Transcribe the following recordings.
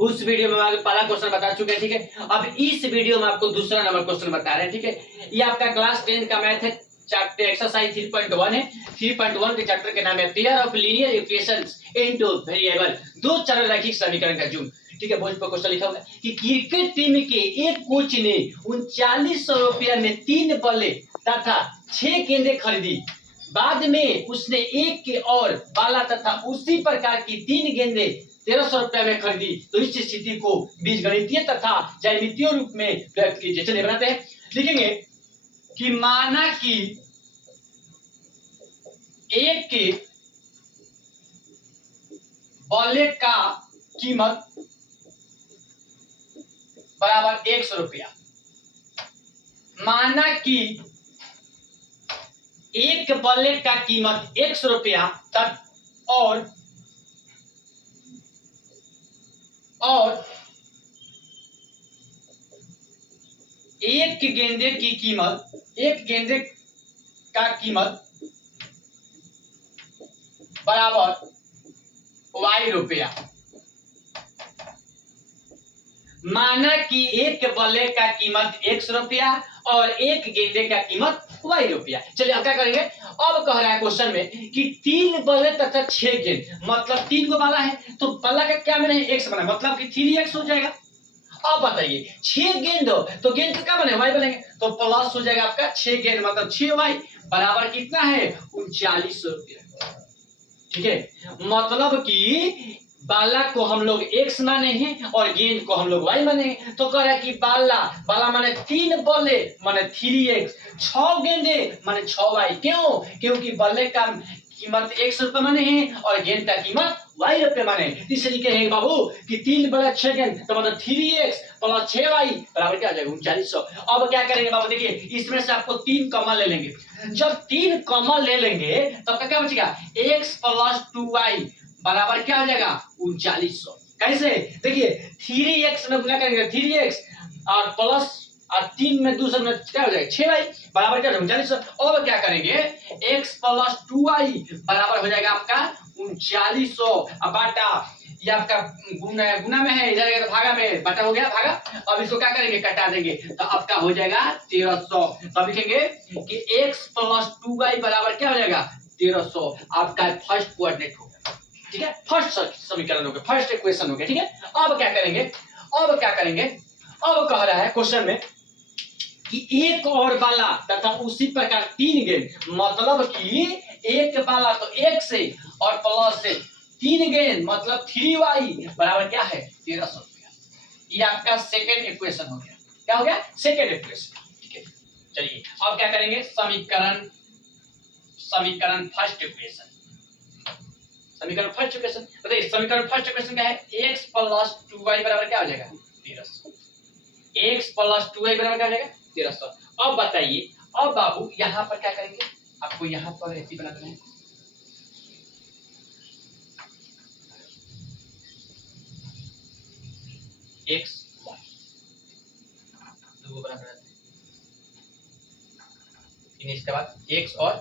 उस वीडियो में मैं पहला क्वेश्चन बता चुके हैं, ठीक है। अब इस वीडियो में आपको दूसरा नंबर क्वेश्चन बता रहे हैं, ठीक है। ये आपका क्लास 10 का मैथ है, चैप्टर एक्सरसाइज 3.1 है। 3.1 के चैप्टर के नाम है pair of linear equations into variable, दो चर रैखिक समीकरण का जुड़, ठीक है। बोर्ड पर क्वेश्चन लिखा हुआ है कि क्रिकेट टीम के एक कोच ने 3900 रुपया में 3 बल्ले तथा 6 गेंदें खरीदी। बाद में उसने एक के और बाला तथा उसी प्रकार की 3 गेंदें 1300 रुपए में खरीदी। तो इस स्थिति को बीजगणितीय तथा ज्यामितीय रूप में व्यक्त कीजिए। चलिए बनाते हैं। लिखेंगे कि माना कि एक के बल्ले का कीमत बराबर 100 रुपया। माना कि एक बल्ले का कीमत 100 रुपया तक और एक गेंदे की कीमत, एक गेंदे का कीमत बराबर y रुपया। माना कि एक बल्ले का कीमत 100 रुपया और एक गेंदे का कीमत y रुपया। चलिए अब क्या करेंगे। अब कह रहा है क्वेश्चन में कि 3 बल्ले तथा 6 गेंद, मतलब 3 को बाला है तो बाला का क्या बने, x बना, मतलब कि 3x हो जाएगा। अब बताइए 6 गेंद हो तो गेंद का क्या बने, y बनेंगे, तो प्लस हो जाएगा आपका 6 गेंद मतलब 6y बराबर कितना है 3900 रुपया, ठीक है। मतलब कि बाला को हम लोग x माने हैं और गेंद को हम लोग y माने हैं। तो कह रहा है कि बाला माने 3 बल्ले माने 3x, 6 गेंदे माने 6y। क्यों? क्योंकि बल्ले का कीमत 100 रुपए माने हैं और गेंद का कीमत y रुपए माने। इसलिए कहेंगे बाबू कि 3 बल्ले 6 गेंद तो मतलब 3x प्लस 6y बराबर क्या आ जाएगा 3900। अब क्या करेंगे बाबू, देखिए इसमें से आपको 3 कॉमन ले लेंगे। जब 3 कॉमन ले लेंगे तब क्या बचेगा x प्लस 2y बराबर क्या हो जाएगा 3900। कैसे, देखिए 3x में गुना करेंगे 3x और प्लस और 3 में 2 में क्या हो जाएगा 6y बराबर क्या हो जाएगा 3900। अब क्या करेंगे x प्लस 2y बराबर हो जाएगा आपका 3900। अब बाटा ये आपका गुना में है, इधर तो भागा में, बाटा हो गया भागा। अब इसको क्या करेंगे कटा देंगे तो आपका हो जाएगा 1300। तब लिखेंगे कि x प्लस 2y बराबर क्या हो जाएगा 1300। आपका फर्स्ट कोऑर्डिनेट हो गया, ठीक है, फर्स्ट समीकरण हो गया, फर्स्ट इक्वेशन हो गया, ठीक है। अब क्या करेंगे, अब कह रहा है क्वेश्चन में कि एक और बाला तथा उसी प्रकार 3 गेंद, मतलब कि एक बाला तो 1 से और प्लस से 3 गेंद मतलब 3y बराबर क्या है 1300 रुपया। ये आपका सेकेंड इक्वेशन हो गया। क्या हो गया सेकेंड इक्वेशन, ठीक है। चलिए अब क्या करेंगे समीकरण फर्स्ट इक्वेशन। समीकरण फर्स्ट इक्वेशन बताइए, समीकरण फर्स्ट इक्वेशन क्या है x प्लस 2y बराबर क्या हो जाएगा 1300। x प्लस 2y बराबर क्या हो जाएगा 1300। अब बताइए, अब बाबू यहाँ पर क्या करेंगे, आपको यहाँ पर ऐसी बनाना है, x y दो बराबर है, इसके बाद x और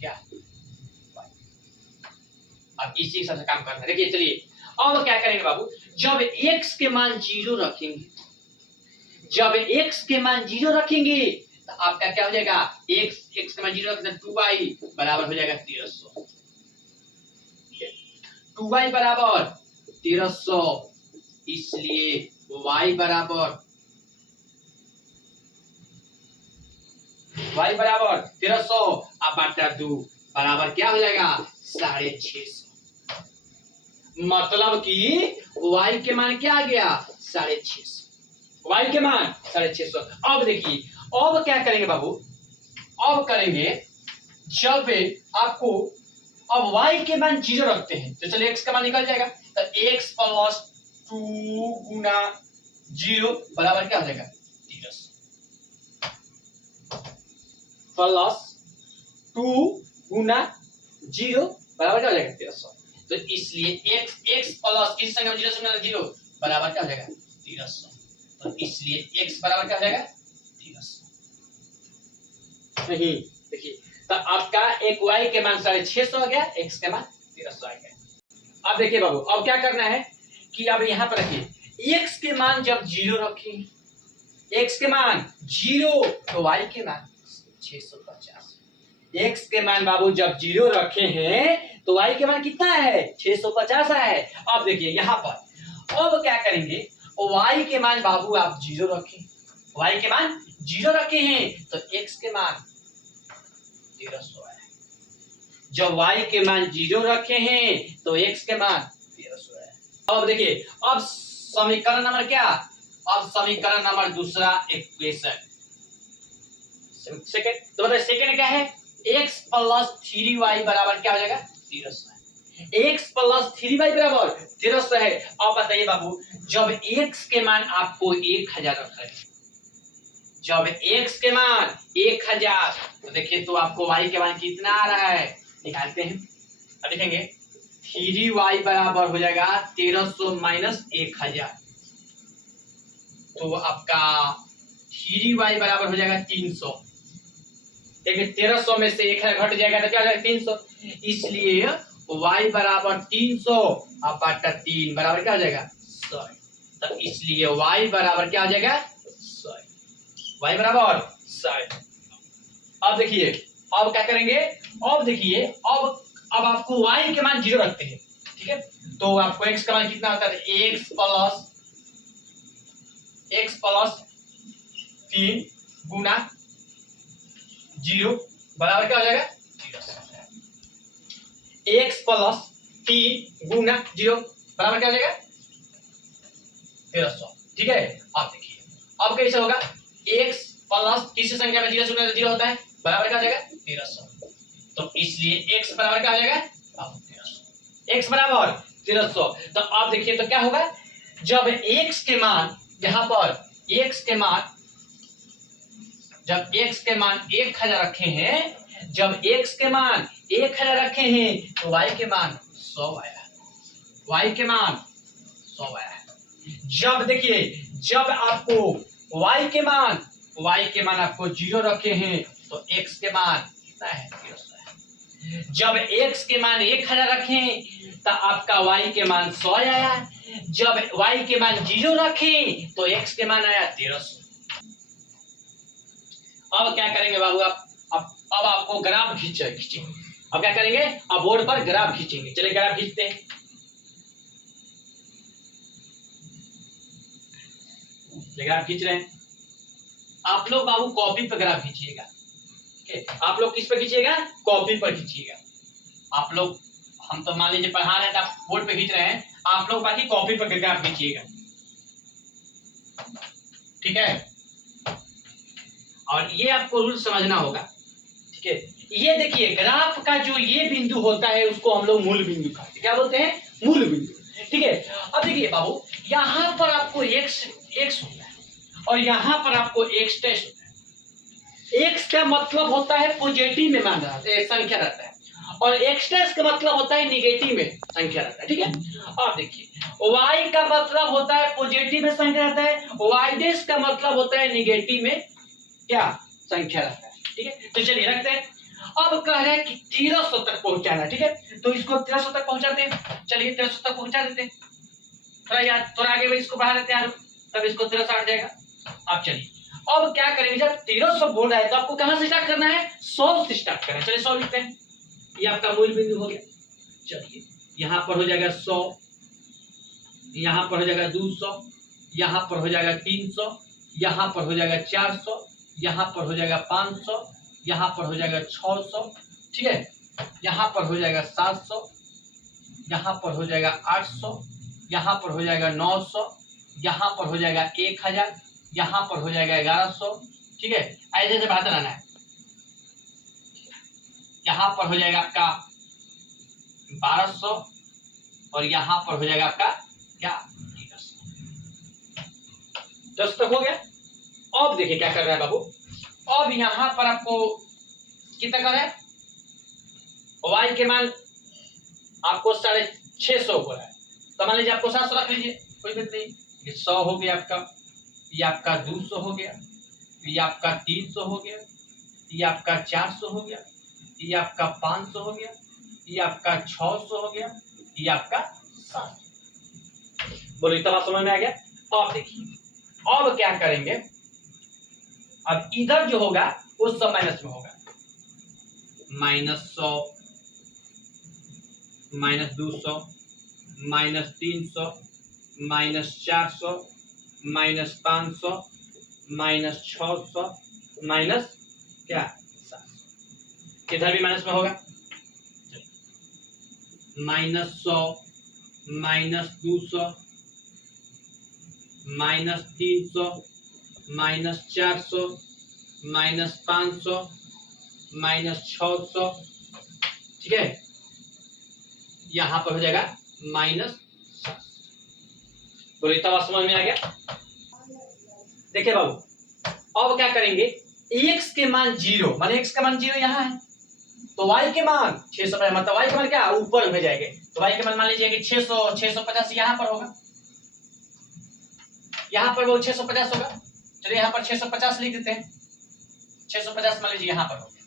क्या y। अब इसी के साथ काम करना है। देखिए चलिए अब क्या करेंगे बाबू, जब x के मान 0 रखेंगे, जब x के मान 0 रखेंगे तो आपका क्या हो जाएगा x के मान 0 रखेंगे तो 2y बराबर हो जाएगा 1300। 2y बराबर 1300, इसलिए y बराबर 1300 अब बटा 2 बराबर क्या हो जाएगा 650। मतलब कि y के मान क्या आ गया 650, y के मान 650। अब देखिए अब क्या करेंगे बाबू, अब करेंगे जब आपको अब y के मान 0 रखते हैं तो चलिए x का मान निकल जाएगा, तो x प्लस 2 गुना 0 बराबर क्या हो जाएगा 1300 प्लस 2 गुना 0 बराबर क्या हो जाएगा 1300। तो इसलिए x प्लस किस संख्या में 0 से गुना 0 बराबर क्या हो जाएगा 1300। तो इसलिए x बराबर क्या हो जाएगा 1300। नहीं देखिए तो आपका एक y के मान 650 हो गया, x के मान 1300 आ गया। अब देखिए बाबू अब क्या करना है कि अब यहाँ पर रखिए x के मान जब 0 रखें, x के मान 0 तो y के मान 650। x के मान बाबू जब 0 रखे हैं तो y के मान कितना है 650 है। अब देखिए यहाँ पर अब क्या करेंगे, y के मान बाबू आप 0 रखें, y के मान 0 रखे हैं तो x के मान 1300 है। जब y के मान 0 रखे हैं तो x के मान 1300 है। अब देखिए अब समीकरण नंबर क्या, अब समीकरण नंबर दूसरा इक्वेशन सेकंड, तो बताइए सेकंड क्या है, x प्लस 3y बराबर क्या हो जाएगा 1300 है। x प्लस 3y बराबर 1300 है। अब बताइए बाबू जब x के मान आपको 1000 रखा है, जब x के मान 1000 तो देखिए तो आपको y के मान कितना आ रहा है निकालते हैं। अब देखेंगे 3y बराबर हो जाएगा 1300 माइनस 1000, तो आपका 3y बराबर हो जाएगा 300। देखिए 1300 में से 1000 घट जाएगा तो क्या हो जाएगा 300, इसलिए y बराबर 300 अब बटा 3 बराबर क्या हो जाएगा 100। तो इसलिए y बराबर क्या हो जाएगा 100, y बराबर 100। अब देखिए अब क्या करेंगे, अब देखिए अब आपको y के मान 0 रखते हैं, ठीक है, तो आपको x का मान कितना होता है x प्लस 3 गुना 0 बराबर क्या हो जाएगा 0। x प्लस 3 गुना 0 बराबर क्या हो जाएगा 1300, ठीक है। अब देखिए अब कैसे होगा, x प्लस किसी संख्या में 0 से 0 होता है बराबर क्या हो जाएगा 1300, तो इसलिए x बराबर क्या हो जाएगा 1300, x बराबर 1300। तो अब देखिए तो क्या होगा, जब x के मान यहाँ पर x के मान जब x के मान 1000 रखे हैं, जब x के मान 1000 रखे हैं तो y के मान 100 आया, y के मान 100 आया। जब देखिए जब आपको y के मान आपको 0 रखे हैं तो x के मान कितना है 1300 है। जब x के मान 1000 रखें तो आपका y के मान 100 आया, जब y के मान 0 रखें तो x के मान आया 1300। अब क्या करेंगे बाबू आप, अब आपको ग्राफ खींचेंगे। अब क्या करेंगे, अब बोर्ड पर ग्राफ खींचेंगे। चलिए ग्राफ खींचते हैं। ग्राफ खींच रहे हैं आप लोग बाबू, कॉपी पर ग्राफ खींचिएगा, ठीक है। आप लोग किस पर खींचिएगा, कॉपी पर खींचिएगा। आप लोग, हम तो मान लीजिए पढ़ा रहे हैं तो आप बोर्ड पे खींच रहे हैं, आप लोग बाकी कॉपी पर ग्राफ खींचिएगा, ठीक है। और ये आपको रूल समझना होगा, ठीक है। ये देखिए ग्राफ का जो ये बिंदु होता है उसको हम लोग मूल बिंदु कहते हैं। क्या बोलते हैं, मूल बिंदु, ठीक है। अब देखिए बाबू यहाँ पर आपको x होता है और यहाँ पर आपको x टेस्ट होता है। x का मतलब होता है पॉजिटिव में मान संख्या रहता है और x टेस्ट का मतलब होता है निगेटिव में संख्या रहता है, ठीक है। अब देखिए y का मतलब होता है पॉजिटिव में संख्या रहता है, y डैश का मतलब होता है निगेटिव में क्या संख्या रहता है, ठीक है। तो चलिए रखते हैं। अब कह रहे हैं कि 1300 तक पहुंचाना, ठीक है, तो इसको 1300 तक पहुंचाते हैं। चलिए 1300 तक पहुंचा देते हैं, थोड़ा आगे में इसको बढ़ा देते हैं, तब इसको 1300 हट जाएगा। अब चलिए अब क्या करेंगे, जब 1300 बोल रहा है तो आपको कहां से स्टार्ट करना है, 100 से स्टार्ट करना है। चलिए 100 लिखते हैं, ये आपका मूल बिंदु हो गया। चलिए यहाँ पर हो जाएगा 100, यहाँ पर हो जाएगा 200, यहाँ पर हो जाएगा 300, यहाँ पर हो जाएगा 400, यहाँ पर हो जाएगा 500, यहाँ पर हो जाएगा 600, ठीक है, यहाँ पर हो जाएगा 700, यहाँ पर हो जाएगा 800, यहाँ पर हो जाएगा 900, यहाँ पर हो जाएगा 1000, यहाँ पर हो जाएगा 1100, ठीक है। ऐसे ऐसे बढ़ाते रहना है। यहाँ पर हो जाएगा आपका 1200 और यहाँ पर हो जाएगा आपका क्या 10 तक हो गया। अब देखिए क्या कर रहा है बाबू, अब यहाँ पर आपको कितना कर रहा है, y के मान आपको 650 हो रहा है, तो मान लीजिए आपको 700 रख लीजिए, कोई बात नहीं। ये 100 हो गया आपका, ये आपका 200 हो गया, ये आपका 300 हो गया, ये आपका 400 हो गया, ये आपका 500 हो गया, ये आपका 600 हो गया, ये आपका 700। बोलो इतना बात समझ में आ गया। अब देखिए अब क्या करेंगे, अब इधर जो होगा वो सब माइनस में होगा, -100, -200, -300, -400, -500, -600, माइनस क्या 700, इधर भी माइनस में होगा, -100, -200, -300, -400, -500, -600, ठीक है, यहां पर हो जाएगा -700। बोलो इतना बात समझ में आ गया। देखिए बाबू अब क्या करेंगे, x के मान 0 माने x का मान 0 यहाँ है, तो y के मान 650 मतलब y के मान क्या ऊपर में जाएंगे, तो y के मान मान लीजिए कि 600 650 यहाँ पर होगा, यहाँ पर वो 650 होगा, चलिए यहाँ पर 650 लिख देते हैं, 650 मान लीजिए यहाँ पर हो गया,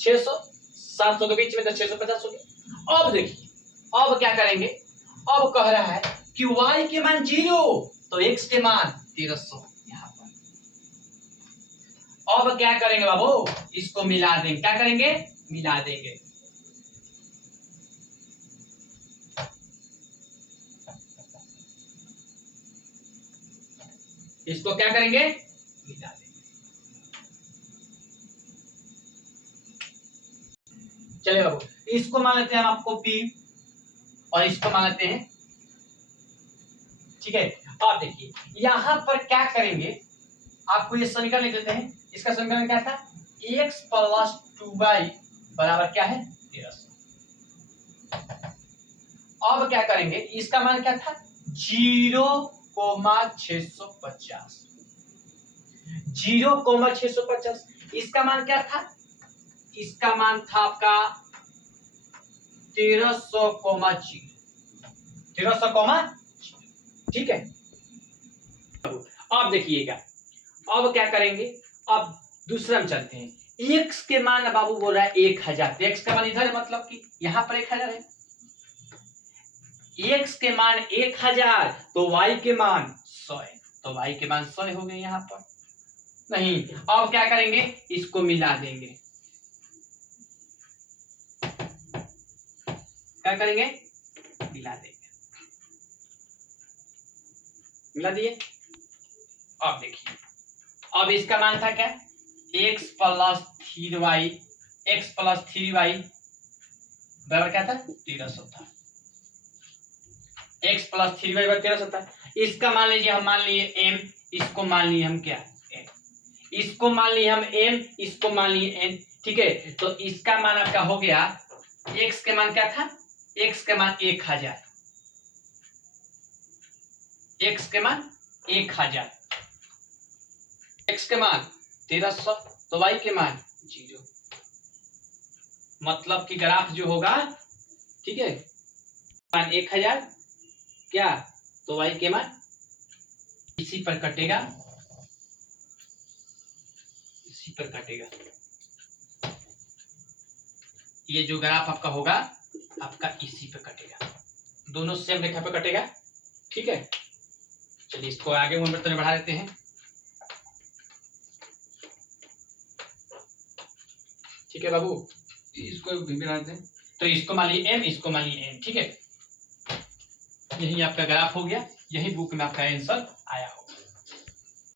600 700 के बीच में तो 650 हो गया। अब देखिए अब क्या करेंगे, अब कह रहा है कि y के मान 0 तो x के मान 1300 यहाँ पर। अब क्या करेंगे बाबू, इसको मिला देंगे, क्या करेंगे मिला देंगे, इसको क्या करेंगे मिला देंगे। चलिए बाबू इसको मान लेते हैं हम आपको p और इसको मान लेते हैं, ठीक है। अब देखिए यहां पर क्या करेंगे, आपको ये समीकरण लिख देते हैं, इसका समीकरण क्या था, x + 2y बराबर क्या है 1300। अब क्या करेंगे, इसका मान क्या था 0,650, 0,650, इसका मान क्या था, इसका मान था आपका 1300,0, 1300, ठीक है। अब देखिएगा अब क्या करेंगे, अब दूसरा में चलते हैं, x के मान बाबू बोल रहा है 1000, तो x का मान इधर मतलब कि यहाँ पर 1000 है, x के मान 1000 तो y के मान 100 है, तो y के मान 100 हो गए यहाँ पर नहीं। अब क्या करेंगे, इसको मिला देंगे, क्या करेंगे मिला देंगे, मिला दिए। अब देखिए अब इसका मान था क्या x + 3y, x + 3y बराबर क्या था 1300 था, x + 3y बराबर 1300 था। इसका मान लीजिए हम मान लिए m, इसको मान लिए हम क्या n, इसको मान लिए हम m, इसको मान लिए n, ठीक है। तो इसका मान आपका हो गया, x के मान क्या था, x के मान 1000, x के मान 1000, x के मान 1300 तो y के मान 0, मतलब कि ग्राफ जो होगा, ठीक है, मान 1000 क्या तो y के मान इसी पर कटेगा, इसी पर कटेगा, ये जो ग्राफ आपका होगा आपका इसी पे कटेगा, दोनों सेम रेखा पे कटेगा, ठीक है। चलिए इसको आगे बढ़ा देते हैं, ठीक है बाबू, इसको भी बढ़ा देते हैं, तो इसको मान लीजिए m, इसको मान लीजिए n, ठीक है। यही आपका ग्राफ हो गया, यही बुक में आपका आंसर आया।